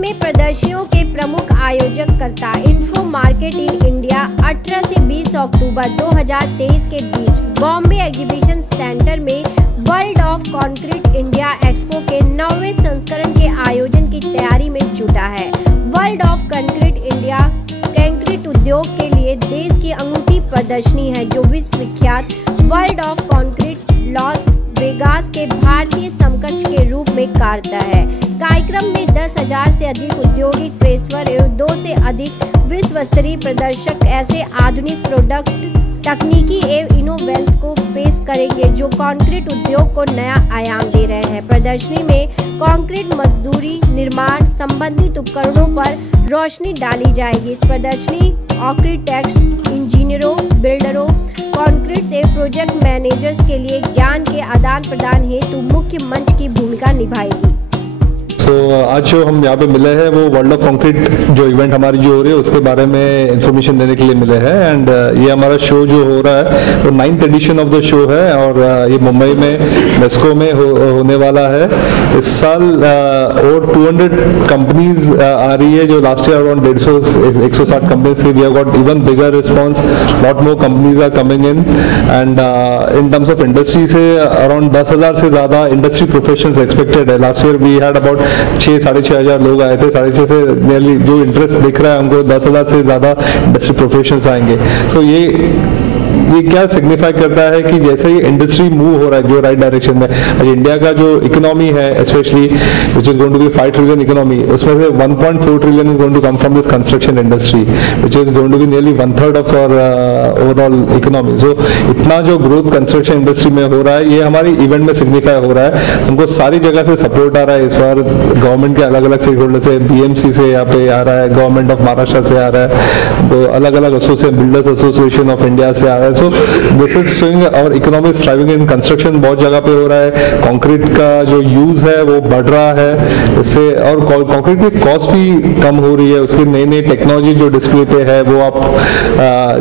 में प्रदर्शनियों के प्रमुख आयोजककर्ता इन्फो मार्केट इन इंडिया 18 से 20 अक्टूबर 2023 के बीच बॉम्बे एग्जीबिशन सेंटर में world of concrete India expo के 9वें संस्करण के आयोजन की तैयारी में जुटा है। World of concrete India concrete उद्योग के लिए देश की अंगूठी प्रदर्शनी है, जो विश्व विख्यात world of concrete Las Vegas के भारतीय समकक्ष के रूप में कार्यरत है। कार्यक्रम में 10,000 से अधिक औद्योगिक पेशेवर एवं 2 से अधिक विश्व स्तरीय प्रदर्शक ऐसे आधुनिक प्रोडक्ट, तकनीकी एवं इनोवेशंस को पेश करेंगे जो कंक्रीट उद्योग को नया आयाम दे रहे हैं। प्रदर्शनी में कंक्रीट मजदूरी, निर्माण संबंधित उपकरणों पर रोशनी डाली जाएगी। इस प्रदर्शनी आर्किटेक्ट्स, इंजीनियरों, बिल्डरों, कंक्रीट से प्रोजेक्ट मैनेजर्स के लिए ज्ञान के आदान प्रदान हेतु मुख्य मंच की भूमिका निभाएगी। आज जो हम यहाँ पे मिले हैं वो वर्ल्ड ऑफ कंक्रीट जो इवेंट हमारी जो हो रही है उसके बारे में इंफॉर्मेशन देने के लिए मिले हैं। एंड ये हमारा शो जो हो रहा है वो 9th addition of the show है और ये मुंबई में मेस्को में होने वाला है। इस साल और 200 कंपनीज आ रही है, जो लास्ट ईयर अराउंड 160 कंपनीज थी। We have got even bigger response, lot more companies are coming in and in terms of industry से अराउंड 10,000 से ज़्यादा इंडस्ट्री प्रोफेशनल्स एक्सपेक्टेड है। Last year we had about 6,500 लोग आए थे। 6,500 से नियरली जो इंटरेस्ट दिख रहा है हमको 10,000 से ज़्यादा इंडस्ट्री प्रोफेशनल्स आएंगे। तो ये क्या सिग्निफाई करता है कि जैसे ही इंडस्ट्री मूव हो रहा है जो राइट डायरेक्शन में, आज इंडिया का जो इकोनॉमी है specially which is going to be 5 trillion economy, उसमें से 1.4 trillion is going to come from this construction industry which is going to be nearly 1/3 of our overall economy. So इतना जो growth construction industry में हो रहा है ये हमारी इवेंट में सिग्निफाई हो रहा है। हमको सारी जगह से सपोर्ट आ रहा है। इस बार गवर्नमेंट के अलग अलग स्टेक होल्डर से, BMC से यहाँ पे आ रहा है, गवर्नमेंट ऑफ महाराष्ट्र से आ रहा है, तो अलग अलग बिल्डर्स एसोसिएशन ऑफ इंडिया से आ रहा है। So this is showing our economy thriving in construction. बहुत जगह पे हो रहा है। कंक्रीट का जो यूज है वो बढ़ रहा है इससे, और कंक्रीट की कॉस्ट भी कम हो रही है। उसकी नई नई टेक्नोलॉजी जो डिस्प्ले पे है वो आप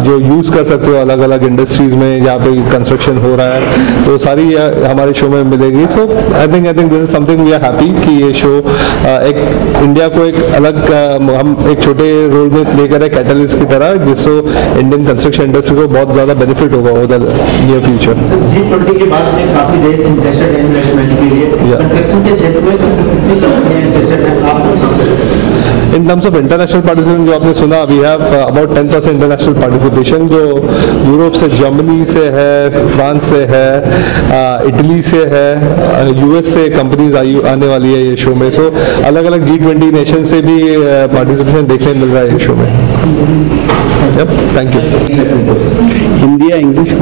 जो यूज कर सकते हो अलग अलग इंडस्ट्रीज में जहाँ पे कंस्ट्रक्शन हो रहा है, तो सारी हमारे शो में मिलेगी। So I think this is something we are happy कि ये शो एक इंडिया को एक अलग हम एक छोटे रोल में प्ले करें कैटलिस्ट की तरह, जिससे इंडियन कंस्ट्रक्शन इंडस्ट्री को बहुत ज्यादा बेनिफिट होगा over the near future. G20 के बाद में काफी देश इंटरेस्टेड है इन्वेस्टमेंट के लिए। कंस्ट्रक्शन के क्षेत्र में कितनी कंपनियां इंटरेस्टेड हैं आप? In terms of international participation जो आपने सुना, we have about 10% international participation, जो यूरोप से, जर्मनी से है, फ्रांस से है, इटली से है, US से कंपनीज आने वाली है ये शो में। सो अलग अलग G20 नेशन से भी पार्टिसिपेशन देखने मिल रहा है ये शो में। Thank you. हिंदी या इंग्लिश?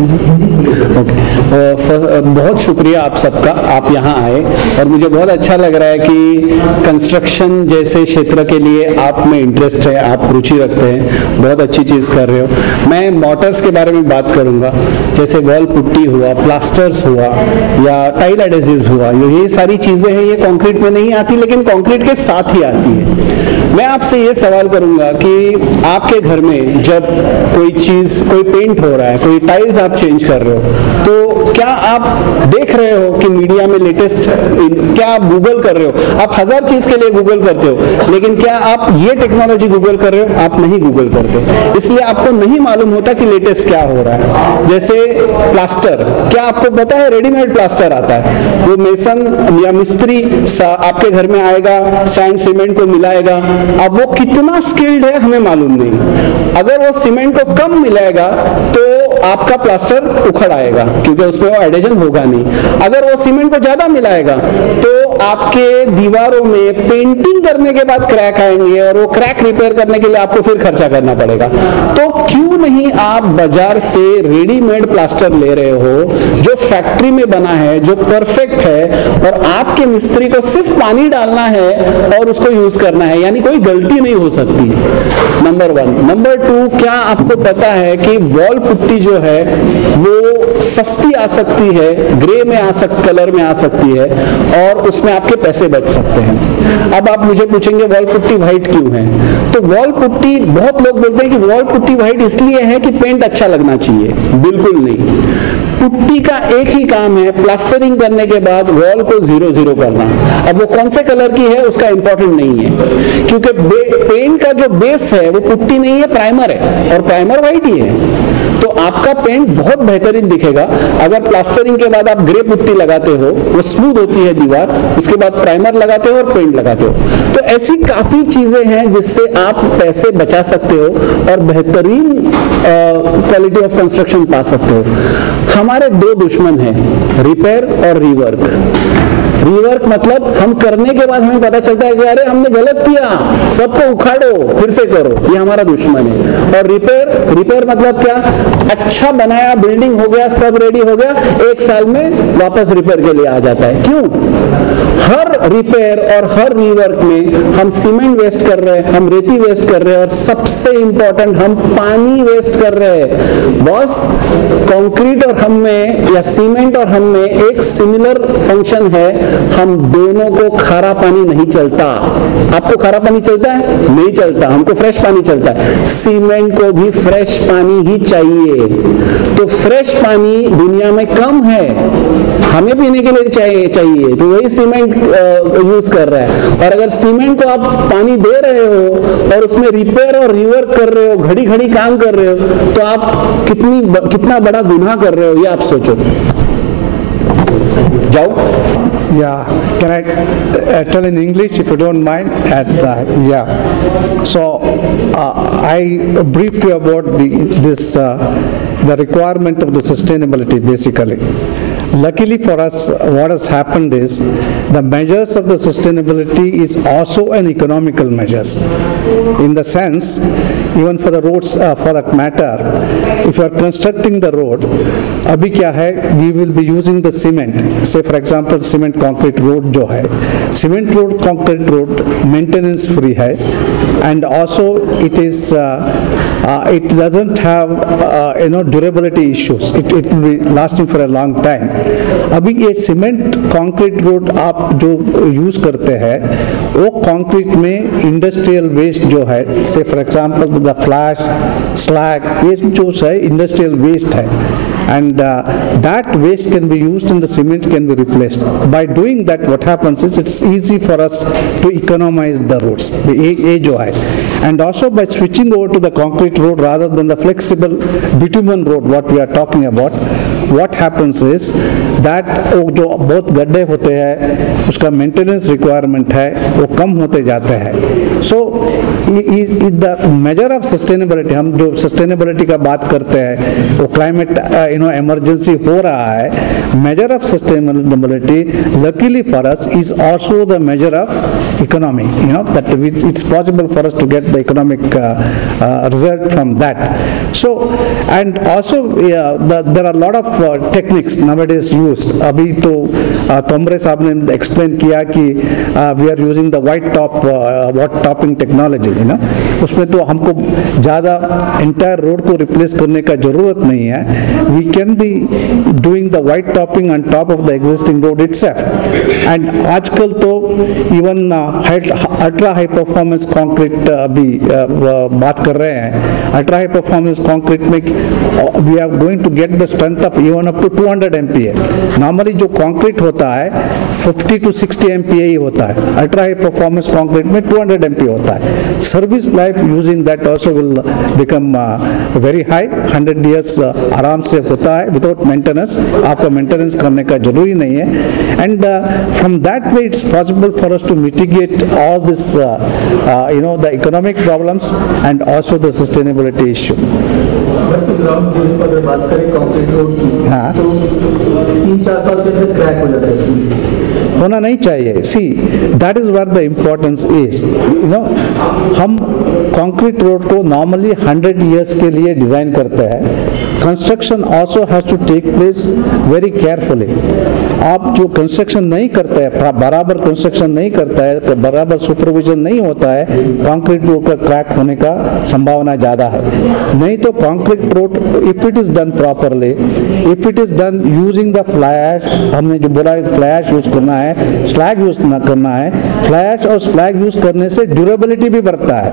ओके, बहुत शुक्रिया आप सबका, आप यहाँ आए और मुझे बहुत अच्छा लग रहा है कि कंस्ट्रक्शन जैसे क्षेत्र के लिए आप में इंटरेस्ट है, आप रुचि रखते हैं, बहुत अच्छी चीज़ कर रहे हो। मैं मोटर्स के बारे में बात करूँगा, जैसे वॉल पुट्टी हुआ, प्लास्टर्स हुआ या टाइल एडेसिव्स हुआ, ये सारी चीज़ें हैं, ये कंक्रीट में नहीं आती लेकिन कंक्रीट के साथ ही आती है। मैं आपसे ये सवाल करूंगा कि आपके घर में जब कोई चीज़, कोई पेंट हो रहा है, कोई टाइल्स आप चेंज कर रहे हो, तो क्या आप देख रहे हो कि मीडिया में लेटेस्ट, क्या आप गूगल कर रहे हो? आप 1000 चीज़ के लिए गूगल करते हो, लेकिन क्या आप ये टेक्नोलॉजी गूगल कर रहे हो? आप नहीं गूगल करते, इसलिए आपको नहीं मालूम होता कि लेटेस्ट क्या हो रहा है। जैसे प्लास्टर, क्या आपको पता है रेडीमेड प्लास्टर आता है? वो मेसन या मिस्त्री आपके घर में आएगा, सैंड सीमेंट को मिलाएगा, अब वो कितना स्किल्ड है हमें मालूम नहीं। अगर वो सीमेंट को कम मिलाएगा तो आपका प्लास्टर उखड़ आएगा क्योंकि उसमें वो एडेशन होगा नहीं। अगर वो सीमेंट को ज्यादा मिलाएगा तो आपके दीवारों में पेंटिंग करने के बाद क्रैक आएंगे और वो क्रैक रिपेयर करने के लिए आपको फिर खर्चा करना पड़ेगा। तो क्यों नहीं आप बाजार से रेडीमेड प्लास्टर ले रहे हो जो फैक्ट्री में बना है, जो परफेक्ट है, और आपके मिस्त्री को सिर्फ पानी डालना है और उसको यूज करना है, यानी कोई गलती नहीं हो सकती। नंबर 1। नंबर 2, क्या आपको पता है कि वॉल पुट्टी जो है वो सस्ती आ सकती है, ग्रे में कलर में आ सकती है, और उस उसमें आपके पैसे बच सकते हैं। अब आप मुझे पूछेंगे वॉल पुट्टी व्हाइट क्यों है, तो वॉल पुट्टी, बहुत लोग बोलते हैं कि वॉल पुट्टी व्हाइट इसलिए है कि पेंट अच्छा लगना चाहिए। बिल्कुल नहीं, पुट्टी का एक ही काम है, प्लास्टरिंग करने के बाद वॉल को 0-0 करना। अब वो कौन से कलर की है उसका इंपॉर्टेंट नहीं है, क्योंकि पेंट का जो बेस है वो पुट्टी नहीं है, प्राइमर है, और प्राइमर व्हाइट ही है। तो आपका पेंट बहुत बेहतरीन दिखेगा। अगर प्लास्टरिंग के बाद आप ग्रे पुट्टी लगाते हो, वो स्मूथ होती है दीवार, उसके बाद प्राइमर लगाते हो और पेंट लगाते हो। तो ऐसी काफी चीजें हैं जिससे आप पैसे बचा सकते हो और बेहतरीन क्वालिटी ऑफ कंस्ट्रक्शन पा सकते हो। हमारे दो दुश्मन हैं, रिपेयर और रीवर्क। रीवर्क मतलब हम करने के बाद हमें पता चलता है कि अरे हमने गलत किया, सबको उखाड़ो फिर से करो, ये हमारा दुश्मन है। और रिपेयर मतलब क्या, अच्छा बनाया, बिल्डिंग हो गया, सब रेडी हो गया, 1 साल में वापस रिपेयर के लिए आ जाता है। क्यों? हर रिपेयर और हर रीवर्क में हम सीमेंट वेस्ट कर रहे हैं, हम रेती वेस्ट कर रहे हैं, और सबसे इंपॉर्टेंट हम पानी वेस्ट कर रहे हैं। बॉस, कंक्रीट और हम में या सीमेंट और हम में एक सिमिलर फंक्शन है, हम दोनों को खारा पानी नहीं चलता। आपको खारा पानी चलता है? नहीं चलता, हमको फ्रेश पानी चलता है। सीमेंट को भी फ्रेश पानी ही चाहिए। तो फ्रेश पानी दुनिया में कम है, हमें पीने के लिए चाहिए, तो वही सीमेंट यूज कर रहा है। और अगर सीमेंट को आप पानी दे रहे हो और उसमें रिपेयर और रिवर्क कर रहे हो, घड़ी घड़ी काम कर रहे हो, तो आप कितना बड़ा गुनाह कर रहे हो, ये आप सोचो। जाओ। Yeah, can I tell in English if you don't mind? Yeah. So I briefed you about the requirement of the sustainability basically. Luckily for us, what has happened is the measures of the sustainability is also an economical measures. In the sense, even for the roads, for that matter, if you are constructing the road, अभी क्या है, we will be using the cement. Say for example, cement concrete road जो है, cement road, concrete road, maintenance free है, and also it is it doesn't have durability issues. It will be lasting for a long time. अभी ये cement concrete road आप जो use करते हैं, वो कंक्रीट में इंडस्ट्रियल वेस्ट जो है, से for example the flash slag, ये जो है इंडस्ट्रियल वेस्ट है, and that waste can be used and the cement can be replaced. By doing that, what happens is it's easy for us to economize the roads, the जो है, and also by switching over to the concrete road rather than the flexible bitumen road what we are talking about, what happens is that जो बहुत गड्ढे होते हैं उसका maintenance requirement है वो कम होते जाते हैं। So the measure of sustainability, हम जो सस्टेनेबिलिटी का बात करते हैं वो क्लाइमेट इमरजेंसी हो रहा है, measure of sustainability luckily for us is also the measure of economy, that it's possible for us to get the economic result from that. So and also there are a lot of techniques nowadays used. अभी तो तोमरे साहब ने explain किया कि we are using the white topping technology, उसमें तो हमको ज़्यादा entire road को replace करने का जरूरत नहीं है. We can be doing the white topping on top of the existing road itself. And आजकल तो even ultra high performance concrete अभी बात कर रहे हैं. Ultra high performance concrete में we are going to get the strength of even up to 200 MPa. Normally जो concrete होता है 50 to 60 MPa ही होता है. अल्ट्रा हाई परफॉर्मेंस कंक्रीट में 200 MPa होता है. Service life using that also will become very high. 100 years आराम से होता है विदाउट मेंटेनेंस. आपका मेंटेनेंस करने का जरूरी नहीं है. And from that way it's possible for us to mitigate all this the economic problems and also the sustainability issue. Ground पर बात करें कंक्रीट रोड की, हाँ, तो 3-4 साल के अंदर क्रैक हो जाता है. होना नहीं चाहिए. See that is where the importance is. हम कंक्रीट रोड को नॉर्मली 100 years के लिए डिजाइन करते हैं. construction also has to take place very carefully. आप जो कंस्ट्रक्शन नहीं करते हैं, बराबर कंस्ट्रक्शन नहीं करता है, बराबर सुपरविजन नहीं होता है, कंक्रीट रोड का क्रैक होने का संभावना ज़्यादा है. नहीं तो concrete road, if it is done properly, if it is done using the fly ash, हमने जो बोला फ्लाई ऐश यूज करना है, स्लैग यूज ना करना है. फ्लाई ऐश और स्लैग यूज करने से ड्यूरेबिलिटी भी बढ़ता है.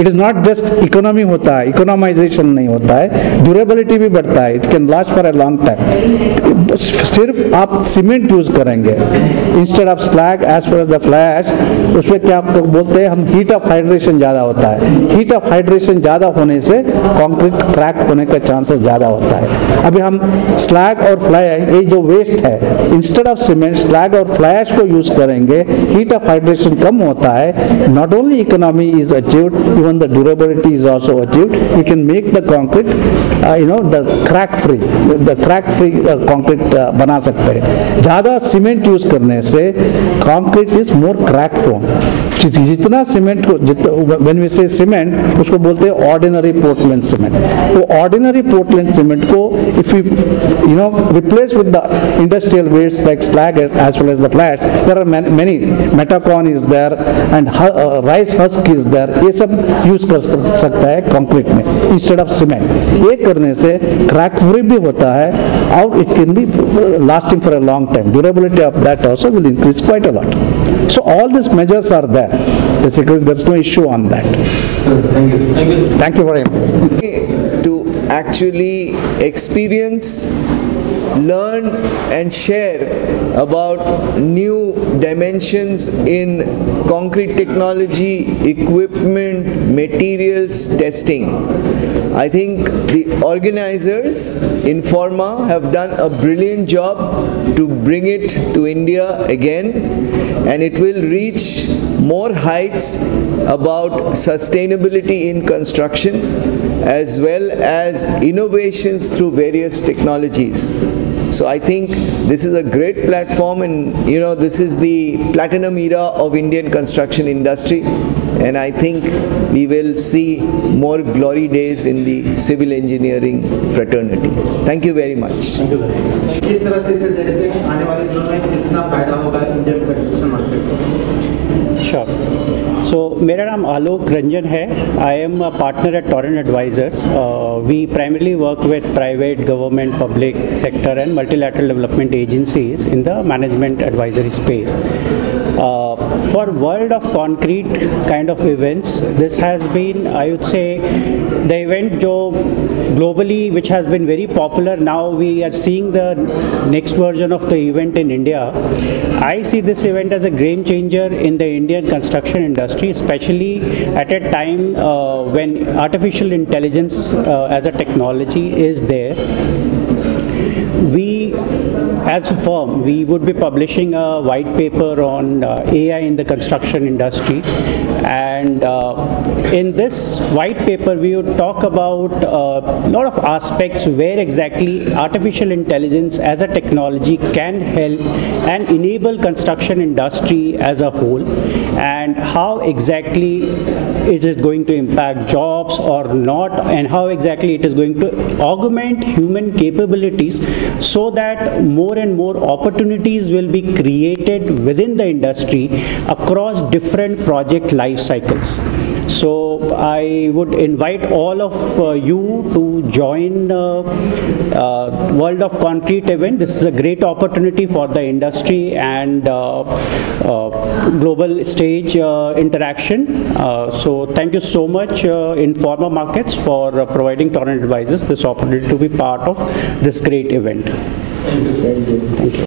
It is not just economy होता है, इकोनॉमाइजेशन नहीं होता है, ड्यूरेबिलिटी भी बढ़ता है. It can last for a long time. सिर्फ आप सीमेंट यूज करेंगे instead of slag as well as the fly ash, उसमें क्या बोलते हैं हम, हीट ऑफ हाइड्रेशन ज़्यादा होता है. हीट ऑफ हाइड्रेशन ज़्यादा होने से कंक्रीट क्रैक होने का चांसेस ज़्यादा होता है. अभी हम स्लैग और फ्लाई ऐश, ये जो वेस्ट है, इंस्टेड ऑफ सीमेंट स्लैग और फ्लाई ऐश को यूज करेंगे, हीट ऑफ हाइड्रेशन कम होता है. Not only economy is achieved, even the durability is also achieved. You can make the concrete the crack free concrete बना सकते हैं. ज़्यादा सीमेंट यूज करने से concrete is more crack prone. जितना सीमेंट को, व्हेन वी से सीमेंट, उसको बोलते हैं ऑर्डिनरी पोर्टलैंड सीमेंट. वो ऑर्डिनरी पोर्टलैंड सीमेंट को if you replace with the industrial waste like slag as well as the fly ash, there are many, metakaolin is there and rice husk is there, ये सब use कर सकता है concrete में instead of cement. ये करने से crack free भी होता है और it can be lasting for a long time. Durability of that also will increase quite a lot. So all these measures are there. Basically, there's no issue on that. Thank you. Thank you very much. To actually experience, learn and share about new dimensions in concrete technology, equipment, materials, testing. I think the organizers, Informa, have done a brilliant job to bring it to India again, and it will reach more heights about sustainability in construction as well as innovations through various technologies. So I think this is a great platform, and this is the platinum era of Indian construction industry, and I think we will see more glory days in the civil engineering fraternity. Thank you very much. किस तरह से इसे देखते हैं, आने वाले दिनों में कितना फायदा होगा इंडियन कंस्ट्रक्शन मार्केट को? श्योर. So, मेरा नाम आलोक रंजन है. I am a partner at Torrent Advisors. We primarily work with private, government, public sector and multilateral development agencies in the management advisory space. For World of Concrete kind of events, this has been, I would say, the event globally which has been very popular. Now we are seeing the next version of the event in India. I see this event as a game changer in the Indian construction industry, especially at a time when artificial intelligence as a technology is there. We, as a firm, we would be publishing a white paper on AI in the construction industry, and in this white paper we would talk about a lot of aspects where exactly artificial intelligence as a technology can help and enable construction industry as a whole, and how exactly it is going to impact jobs or not, and how exactly it is going to augment human capabilities so that more and more opportunities will be created within the industry across different project life cycles. So I would invite all of you to join World of Concrete event. This is a great opportunity for the industry and global stage interaction. So thank you so much Informa Markets for providing Torrent Advisors this opportunity to be part of this great event. Thank you.